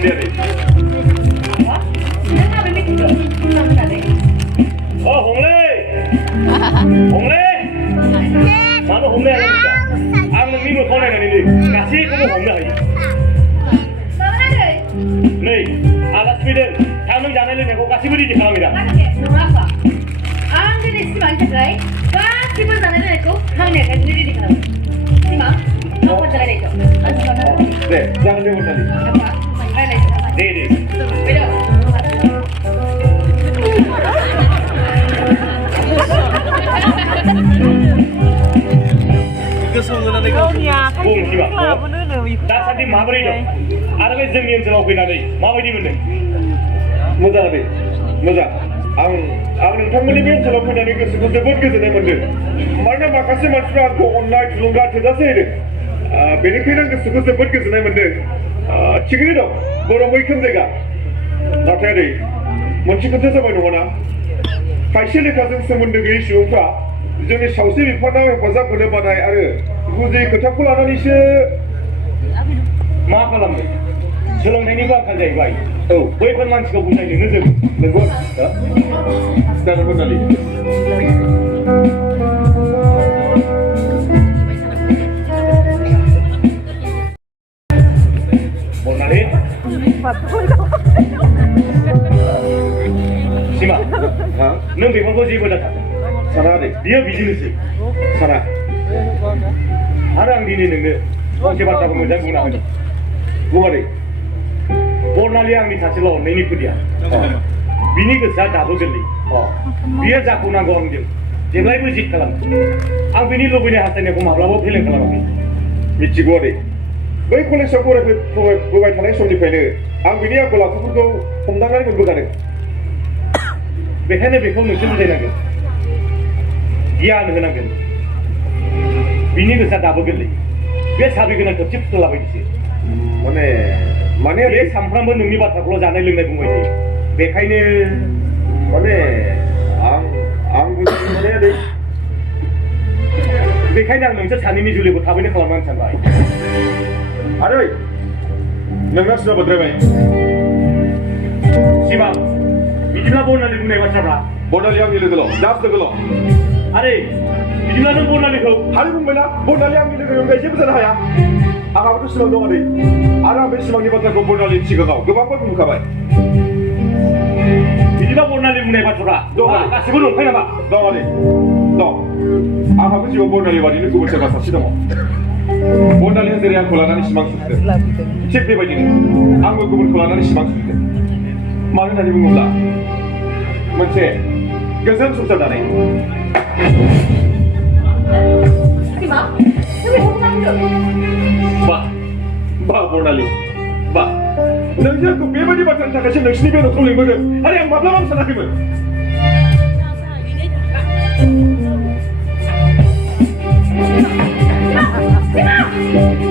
dia ni. Oh, Hong Lei. Hong Lei. Mana Hong Lei ada tak? Angnilo kau nak ni? Kasih kamu Hong Lei. Mana ni? Ni, alat speeder. Kamu jangan ni aku kasih beri di kamu dah. Berapa? Ang ni si mana try? Kasih beri jangan ni aku. Hang ni kasih beri di kamu. Si mana? Apa cara ni tu? Deh, jangan dia tadi. Apa? Ada ni. Deh. Beda. Bung siapa? Dah tadi Machahary tu. Ada ke jengin jelau kena ni? Machahary mana? Moza ni, moza. Ang nonton ni pun jelau kena ni kesukaan sebut ke sana mana? Mana makasih manusia aku online longgar terasa ini. Benikena kesukaan sebut ke sana mana? Cikgu tu, borong ikan dega. Tapi ada, macam kita sama mana? Kaisah ni kasih semuanya gaya siapa? जोंनि सावस्रि बिफानाव हेफाजाब होनो बानाय आरो गुदि खोथाखौ लानानैसो मा खालामदों सोलोंथाइनिबो आंखाल जाहैबाय औ बैफोर मानसिखौ बुजायनोनो जों नंगौ सिस्टार बनालि बनालि सिमा नों बेफोरखौ जेबो दाथा साना deh, dia bisnis sih, sana. Ada yang ini nengge, macam apa kamu jangan guna ini. Gua deh, bornali yang ini hasil lawan ini pun dia. Bini kesal dapat geli. Dia jakuna gua orang dia. Jemlai pun jik kalam. Ang bini lo bini hasilnya aku malah bawa film kalam ini. Mici gua deh. Baik kalau saya gua tanah soal di mana. Ang bini aku lakukan tu pemandangan itu bukan deh. Behane behau mungkin tidak lagi. गियान होनांगोन बिनि गोसा दाबो गोरलै बे साबि गोनां खेबसे फुथुलाबाय दिसो माने बे सामफ्रामबो नोंनि बाथ्राखौल' जानाय लोंनाय बुंबाय थायो बेखायनो माने आं बुजिनाया दे बेखायनो आं नोंसोर सानैनि जुलिखौ थाबैनो खालामनानै सानबाय आदै नोंना सुना बोद्रायबाय सिमा बिदिब्ला बनालि बुंनाय बाथ्राफ्रा बनालि आंनि Lugol' just Lugol' Are, bidilah nang bonali kau. Hari pun mana? Bonali yang ini kau gaji besar haya. Aku tu silang dong ade. Ara habis silang ni batang kau bonali cikgu kau. Kau bapa pun kabai. Bidilah bonali munai batura. Dong ade. Kasih pun apa nama? Dong ade. Dong. Aku habis juga bonali wadi ni kau bersama sasi dong. Bonali yang dari aku lanan simang sudah. Cek deh baju ni. Aku kau berkolanan simang sudah. Mana tadi mengumla? Macam, kesan susah dah ni. Sima, tapi hubungan tu. Bah, Bonali, bah. Nanti aku bebas di batang cakap macam ni beno kau lembut. Ada yang maklum apa sana kiman? Sima,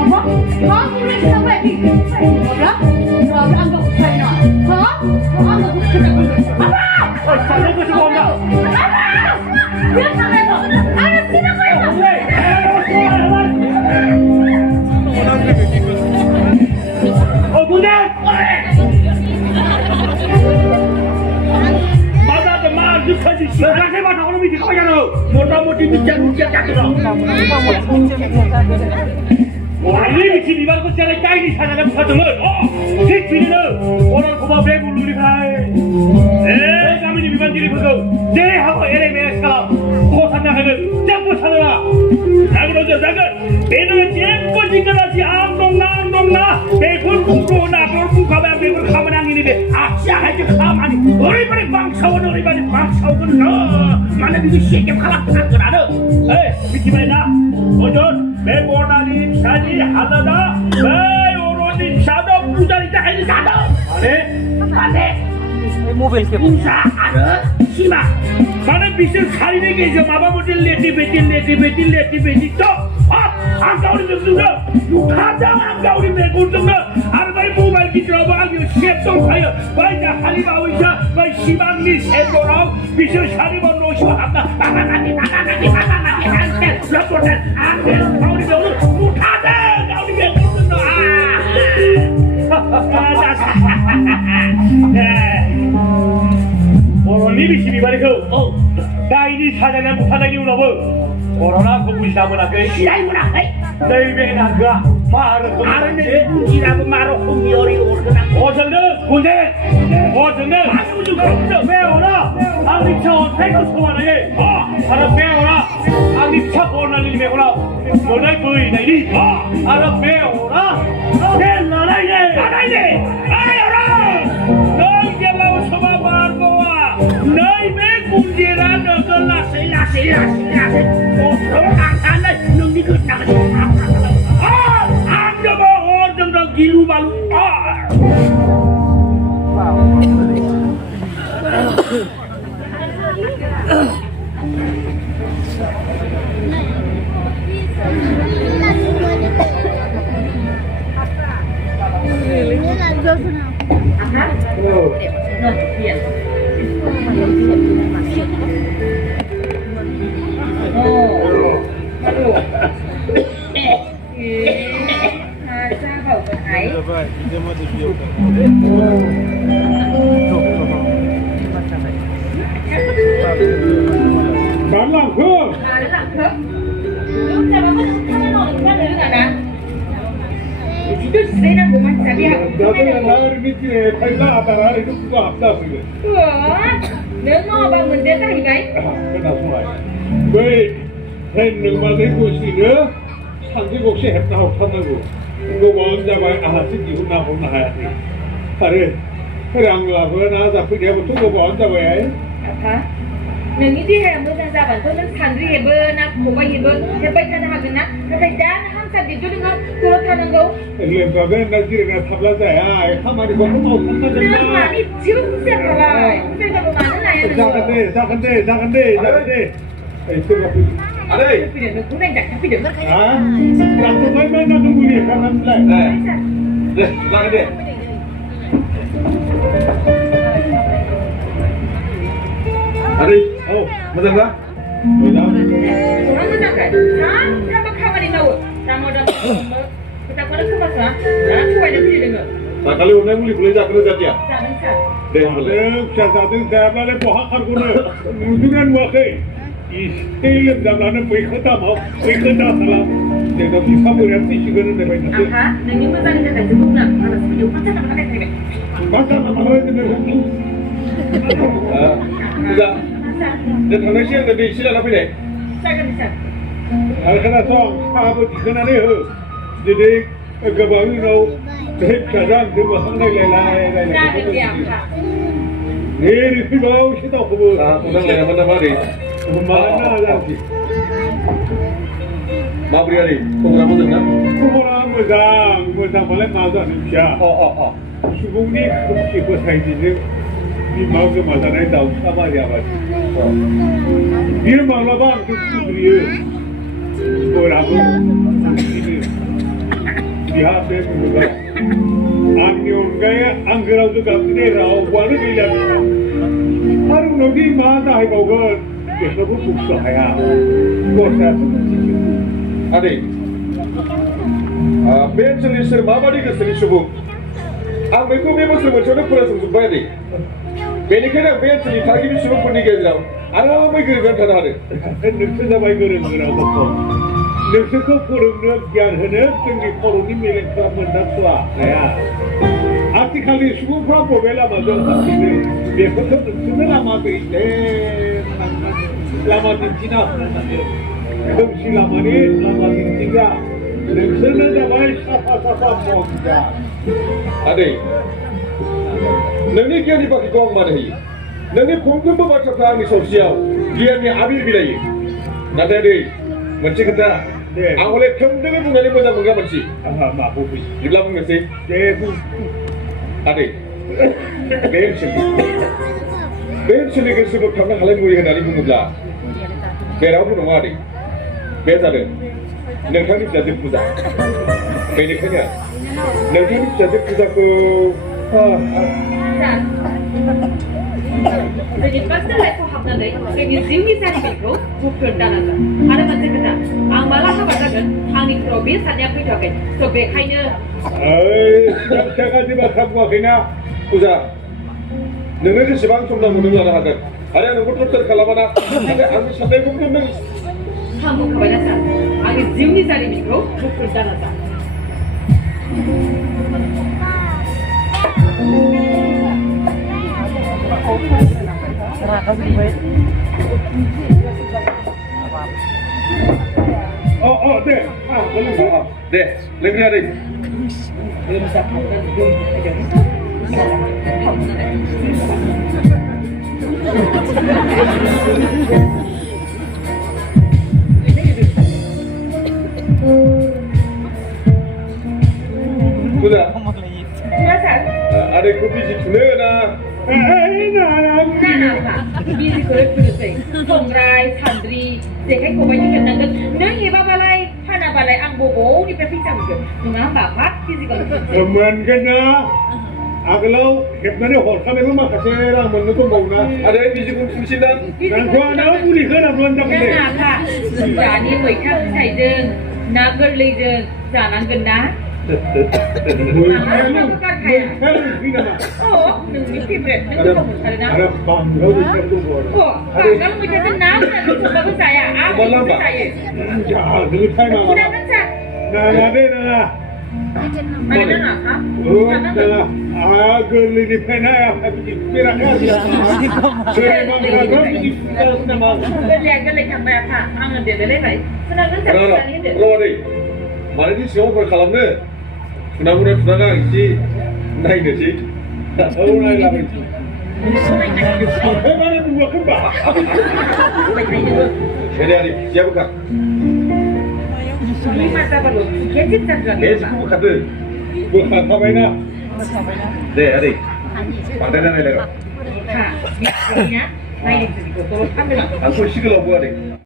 apa? Kau boleh sampai di? Berapa? Berapa anggap saya nak? Hah? Kau anggap kita apa? Oh, saya kau cuba anggap. Dia sampai tu. Ada sini kau yang. Oh, bunda. Masa demar dikasih. Berkasih mana orang mesti kau yang tu. Motor-motor bicara cakap tu. Orang ni mesti di bawah cara cai ni sana dalam satu mulut. Oh, sih sini tu. Orang kau bawa beg bulu ni kai. Kami ni bimbang diri kau. Jadi apa ere mereka sekarang? Kau sana kan? Jangan sana. Jangan. Beno jemput jika nasi andong na. Bekul kumpul na. Bekul kabar bekul kabar yang ini deh. Asyik aja kaman. Orang bangsa kan. Mana bisa siapa kalah kan ada. Bici mana? Ojon. Bonali jadi halada. Orang ni sada budari tak ini sada. Mana? Mobil ke? Bisa ada. Sima. Mana bisa kali ni kerja apa model leti beti tu. Angkau ni betul. Kadang angkau ni betul tu. Arbai mobil kita orang yang siap tu saya. Baik dah kali bawa dia. Baik simang ni siap orang. Bisa cari bono siapa? Nanti. Laporan angkel. Kau ni betul. Kadang kau ni betul tu. बिसि बिबारिखौ दायनि साजायनानै बुथारनायनि उनावबो कर'नाखौ बुजिना मोनाखै सिनाय मोनाखै नैबे नागोआ मा रोखोम आरो नै गुजिराबो मा रोखोमनि ओरै अरगोन आं अजोंनो गुन्जे अजोंनो बे अरा आंनि फिसा अन्थाइखौ समानायै आरो बे अरा आंनि फिसा बरनालिनि मेगनाव मोदै बोहैनायनि आरो बे अरा बे लानायनि ओइ अरा नों जेब्लाबो समा बारग'आ नैबे गुन्जिरा नोगो लासै लासै लासै लासै अरखौ नांनानै नोंनि गोदनाखौ आंनोबो हरदों गिलु बालु Itu sudah nak buat macam dia. Dengar abang benda tak hibai? Baik, saya dengar itu sih dia, sangat kok saya hendak apa nak? Gua bawa jabai ahasik di rumah rumah hari. Hari, orang lain ada apa dia betul gua bawa jabai. Apa? Nanti dia yang bukan zaman tu nak sandri hebe nak buat hebe, hebe kan nak guna, nak jangan ham sabdi tu dengan turut tangan kau. Lepas tu nanti nak tabla saya, kamu ada buat apa? Nak mani cium siapa lah? Saya tak bermana lah yang tu. Jangan deh. Itu apa? Ada. Tapi dia nak guna tak? Tapi dia nak. Ah, kalau tu mana tunggu dia kanan lain. Deh, lain deh. Hari, oh, betul tak? Betul. Orang betul kan? Apa kawan ini tahu? Sama dah. Kita pada semua sah. Dah cuai dah pilih dengar. Tak kali orang muli boleh tak kerja dia. Tak bisa. Deh, saya satu saya boleh buat hak guna. Mungkin buat Istilem dalam berikutnya mau berikutnya salah. Jadi bisa berarti juga nanti banyak. Apa? Nanti masa ni dah sebut nak. Harus video macam apa nak cakap? Macam apa itu ni? Sudah. Dan kalau siang tadi sila apa ni? Saya bisa. Kerana song apa di sana ni? Jadi kebawi kau sekarang dia bahang lelai. Dah dia apa? Ni bau kita kubur. Udah lah mana mari. Mana lagi? Mau beri hari. Program apa dengan? Program mudang boleh mazan Indonesia. Oh. Sebelum ni kita saya ini di mau ke mazan ini tahu apa dia apa. Dia malah bang tu beri. Program ini dia apa juga. Angnilo gaya anggerau juga tidak rau. Walau dia haru nodi mana hai bawa. Dia sebut bukan saya. Kosa Adik, bencana serba badi kesini subuh. Aku memang semacam pura semacam badi. Benikena bencana thagi ni subuh pun digerak. Alam aku kerja kan ada. Nukse sampai kerja apa? Nukse ko kurungnya gian hendak tinggi koruni milik kemendak tua. Saya. Arti kali subuh berapa bela macam ni. Dia betul betul lama beri. Lama di Cina. Belum si lama ni di tiga. Nukse dah baik sapa monda. Adik, nanti kau dipakai kong mana ni? Nanti punggung baca pelan di sosial, dia ni ambil bilai. Nanti adik, macam kata, awalnya kemana pun ada macam apa macam? Mahu beri. Di belakang mesti. Adik, bencana sebab kamu halau mui kan dari punggung berau pun orang adik. Betul. Nanti jadi puja. Beniknya, nanti jadi puja ko. Jadi pasal aku hafal deh. Jadi sini saya mikro, bukan dalam. Ada macam kata, ang malah apa kan? Ang mikrobis hanya pergi. So bekainya. Jangan tiba-tiba kena puja. Nanti sebang cuma mungkin ada hakat. 아니야, 누구 또 갈라마나. 아무 선배 보면 한국 가봐야사. 아니 지훈이 자리 믿고 목표를 따라자. 네. 네, 레그리아리. 보자. 아래 커피지 주네나. Bizi kulit kulit Songrai, Sandri, Sekai kau banyak kenangan. Nah, hebat balai, mana balai ang bobo di perpisah begitu. Nungang bapak, bizi kalau Teman kena. Aglo, kepnane hotel itu mah kasera menurut mau ada biji kun susidan. Dan gua ada pulih kena belum tak deh. Nah, kak, jadi mereka saya deng, nagar leden, jangan kena. Oh, nungi favorite, nungi kamu karena. Ada banglau di situ bor. Oh, kalau mereka senang, nanti coba saya, aku saya. Ya, dulu saya mah. Sudah kan Nah, ada nah. Ada nak? Oh, dah. Agak lebih pernah ya, tapi kira kira. Saya mah kalau di nama. Lihat kan lagi apa ya? Angan dia lelai baik. Senang kan saya ni deh. Kalau ada, mana ni siapa berkalam ni? Kenapa nak isi naik ni sih? Oh, naik lagi. Mana dua kembang? Jadi ada siapa kak? Ini masa baru. Kecil saja. Siapa kata? Bukan apa ini? Deh, ada. Pandai dah naik lagi. Ha, ni naik jadi kotor. Ambil. Aku sih kalau buat deh.